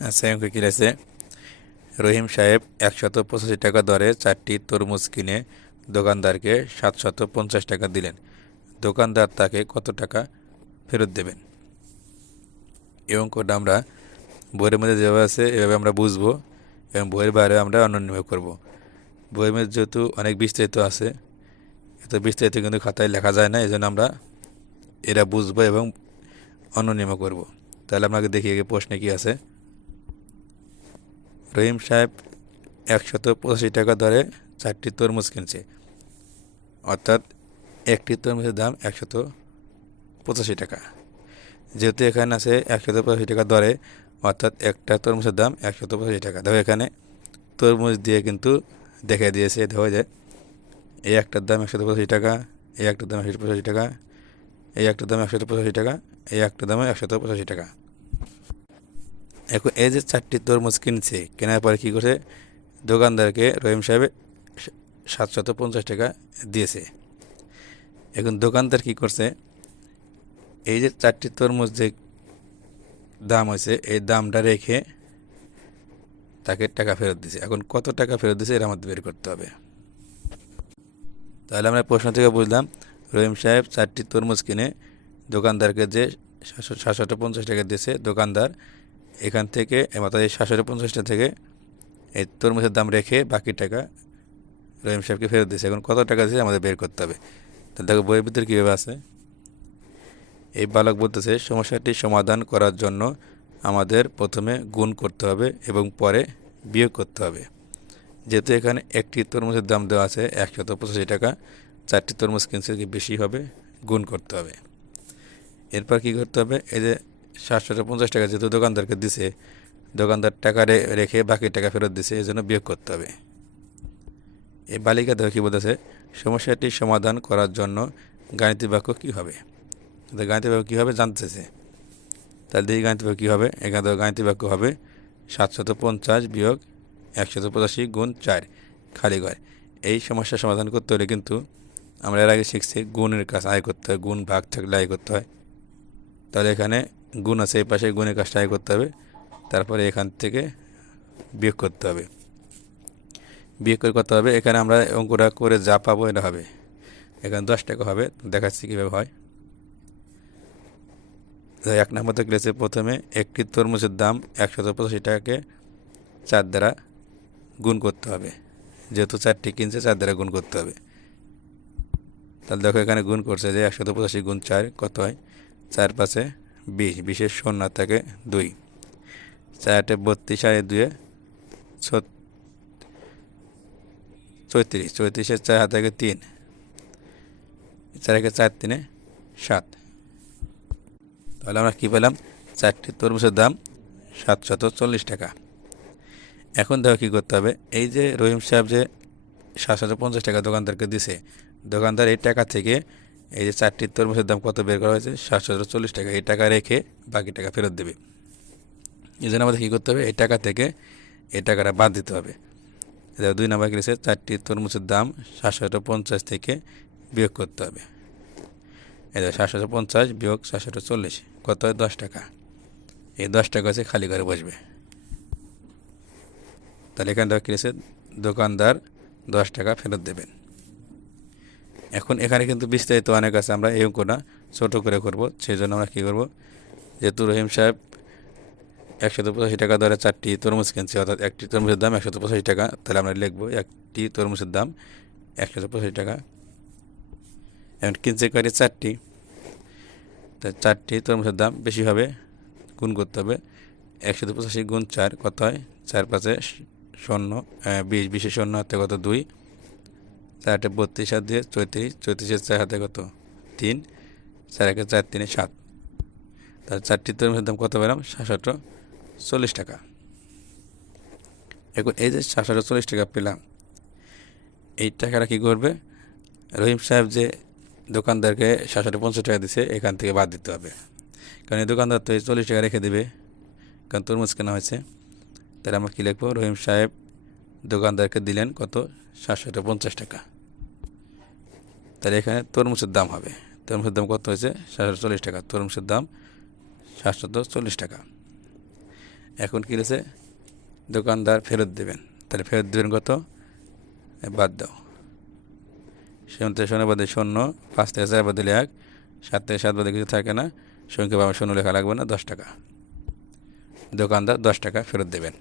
আচ্ছা অঙ্ক কি আছে রহিম সাহেব একশত পঁচাশি টাকা দরে চারটি তরমুজ কিনে দোকানদারকে সাতশত পঞ্চাশ টাকা দিলেন। দোকানদার তাকে কত টাকা ফেরত দেবেন? এই অঙ্কটা আমরা বইয়ের মধ্যে যেভাবে আছে, এভাবে আমরা বুঝব এবং বইয়ের বাইরে আমরা অনন্যময় করব। বইয়ের মধ্যে যেহেতু অনেক বিস্তারিত আছে, এত বিস্তারিত কিন্তু খাতায় লেখা যায় না এই জন্য আমরা এরা বুঝব এবং অনন্যময় করব। তাহলে আপনাকে দেখি প্রশ্নে কী আছে? রহিম সাহেব একশত পঁচাশি টাকা দরে চারটি তরমুজ কিনছে। অর্থাৎ একটি তরমুজের দাম একশত পঁচাশি টাকা। যেহেতু এখানে আছে একশত পঁচাশি টাকা দরে, অর্থাৎ একটা তরমুজের দাম একশত পঁচাশি টাকা। দেখো এখানে তরমুজ দিয়ে কিন্তু দেখে দিয়েছে, দেখা যায় এই একটার দাম একশত পঁচাশি টাকা, এই একটার দাম একশত পঁচাশি টাকা, এই একটার দাম একশত পঁচাশি টাকা, এই একটার দাম একশত পঁচাশি টাকা। এখন এই যে চারটি তরমুজ কিনছে, কেনার পরে কী করছে? দোকানদারকে রহিম সাহেব সাতশত পঞ্চাশ টাকা দিয়েছে। এখন দোকানদার কি করছে? এই যে চারটি তরমুজ যে দাম হয়েছে, এই দামটা রেখে তাকে টাকা ফেরত দিছে এখন কত টাকা ফেরত দিছে এর আমাদের বের করতে হবে। তাহলে আমরা প্রশ্ন থেকে বুঝলাম, রহিম সাহেব চারটি তরমুজ কিনে দোকানদারকে যে সাতশো পঞ্চাশ টাকা দিয়েছে, দোকানদার এখান থেকে এই সাতশো পঞ্চাশটা থেকে এই তরমুজের দাম রেখে বাকি টাকা রহিম সাহেবকে ফেরত দিয়েছে। এখন কত টাকা দিয়েছে আমাদের বের করতে হবে। তাহলে দেখো, বইয়ের ভিতরে কীভাবে আছে? এই বালক বলতেছে, সমস্যাটি সমাধান করার জন্য আমাদের প্রথমে গুণ করতে হবে এবং পরে বিয়োগ করতে হবে। যেহেতু এখানে একটি তরমুজের দাম দেওয়া আছে একশত পঁচাশি টাকা, চারটি তরমুজ কিনছে বেশি হবে, গুণ করতে হবে। এরপর কি করতে হবে? এই যে সাতশো পঞ্চাশ টাকা যেহেতু দোকানদারকে দিছে, দোকানদার টাকা রেখে বাকি টাকা ফেরত দিছে এই জন্য বিয়োগ করতে হবে। এই বালিকা দেখো কী বলতেছে সমস্যাটি সমাধান করার জন্য গাণিতিক বাক্য কী হবে? গাণিতিক বাক্য কী হবে জানতেছে তাহলে দেখি গাণিতিক বাক্য কী হবে। এখানে তো গাণিতিক বাক্য হবে সাতশত পঞ্চাশ বিয়োগ একশত পঁচাশি গুণ চার, খালি ঘর। এই সমস্যার সমাধান করতে হলে কিন্তু আমরা এর আগে শিখছি গুণের কাজ, আয় করতে হয়, গুণ ভাগ থাকলে আয় করতে হয়। তাহলে এখানে গুণ আছে, এই পাশে গুণের কাজটা করতে হবে। তারপরে এখান থেকে বিয়োগ করতে হবে। বিয়োগ করে করতে হবে। এখানে আমরা অঙ্কটা করে যা পাবো এটা হবে। এখানে দশ টাকা হবে। দেখাচ্ছি কীভাবে হয়। এক নম্বর থেকে রয়েছে প্রথমে একটি তরমুজের দাম একশত পঁচাশি টাকাকে চার দ্বারা গুণ করতে হবে। যেহেতু চারটি কিনছে, চার দ্বারা গুণ করতে হবে। তাহলে দেখো এখানে গুণ করছে যে একশত পঁচাশি গুণ চার কত হয়? চার পাশে বিশ বিশের শূন্য থাকে দুই। চারটে বত্রিশ আর দুয়ে চৌত্রিশ। চৌত্রিশের চার হাত থেকে তিন। চার একে চার তিনে সাত। তাহলে আমরা কী পেলাম? চারটি তরমুজের দাম সাতশত চল্লিশ টাকা। এখন দেখো কী করতে হবে? এই যে রহিম সাহেব যে সাতশত পঞ্চাশ টাকা দোকানদারকে দিছে, দোকানদার এই টাকা থেকে এই যে চারটি তরমুজের দাম কত বের করা হয়েছে? সাতশো চল্লিশ টাকা। এই টাকা রেখে বাকি টাকা ফেরত দেবে। এই জন্য আমাদের কী করতে হবে? এই টাকা থেকে এই টাকাটা বাদ দিতে হবে। দুই নাম্বার রয়েছে? চারটি তরমুজের দাম সাতশো পঞ্চাশ থেকে বিয়োগ করতে হবে। এই সাতশো পঞ্চাশ বিয়োগ সাতশো চল্লিশ, কত হয়? দশ টাকা। এই দশ টাকা হচ্ছে খালি করে বসবে। তাহলে এখানে দেখো কী দোকানদার দশ টাকা ফেরত দেবেন। এখন এখানে কিন্তু বিস্তারিত অনেক আছে, আমরা এই অঙ্কটা ছোটো করে করব সেই জন্য আমরা কী করব? যেহেতু রহিম সাহেব একশত পঁচাশি টাকা ধরে চারটি তরমুজ কিনছে, অর্থাৎ একটি তরমুজের দাম একশত পঁচাশি টাকা, তাহলে আমরা লিখব একটি তরমুজের দাম একশত পঁচাশি টাকা। এখন কিনছে করে চারটি। তা চারটি তরমুজের দাম বেশি হবে, গুণ করতে হবে, একশত পঁচাশি গুণ চার কত হয়? চার পাঁচে শূন্য বিশ, বিশে শূন্য, হাতে কত? দুই। চারটে বত্রিশ হাত দিয়ে চৌত্রিশ চৌত্রিশের চার হাতে কত? তিন, চার একে চার, তিনে সাত। তার চারটি তরমুজের দাম কত পেলাম? সাতশো চল্লিশ টাকা। এখন এই যে সাতশো চল্লিশ টাকা পেলাম, এই টাকাটা কী করবে? রহিম সাহেব যে দোকানদারকে সাতশো পঞ্চাশ টাকা দিছে, এখান থেকে বাদ দিতে হবে। কারণ এই দোকানদার তো এই চল্লিশ টাকা রেখে দেবে। কারণ তরমুজ কেনা হয়েছে। তাহলে আমরা কী লিখব? রহিম সাহেব দোকানদারকে দিলেন কত? সাতশো পঞ্চাশ টাকা। তাহলে এখানে তরমুজের দাম হবে। তরমুজের দাম কত হয়েছে? সাতশো চল্লিশ টাকা। তরমুজের দাম সাতশত চল্লিশ টাকা। এখন কী রয়েছে দোকানদার ফেরত দেবেন। তাহলে ফেরত দেবেন কত? বাদ দাও। থেকে শূন্য বাদে শূন্য পাঁচ থেকে চার বাদে এক, সাত থেকে সাত বাদে কিছু থাকে না। সংখ্যা পাবে শূন্য লেখা লাগবে না, দশ টাকা। দোকানদার দশ টাকা ফেরত দেবেন।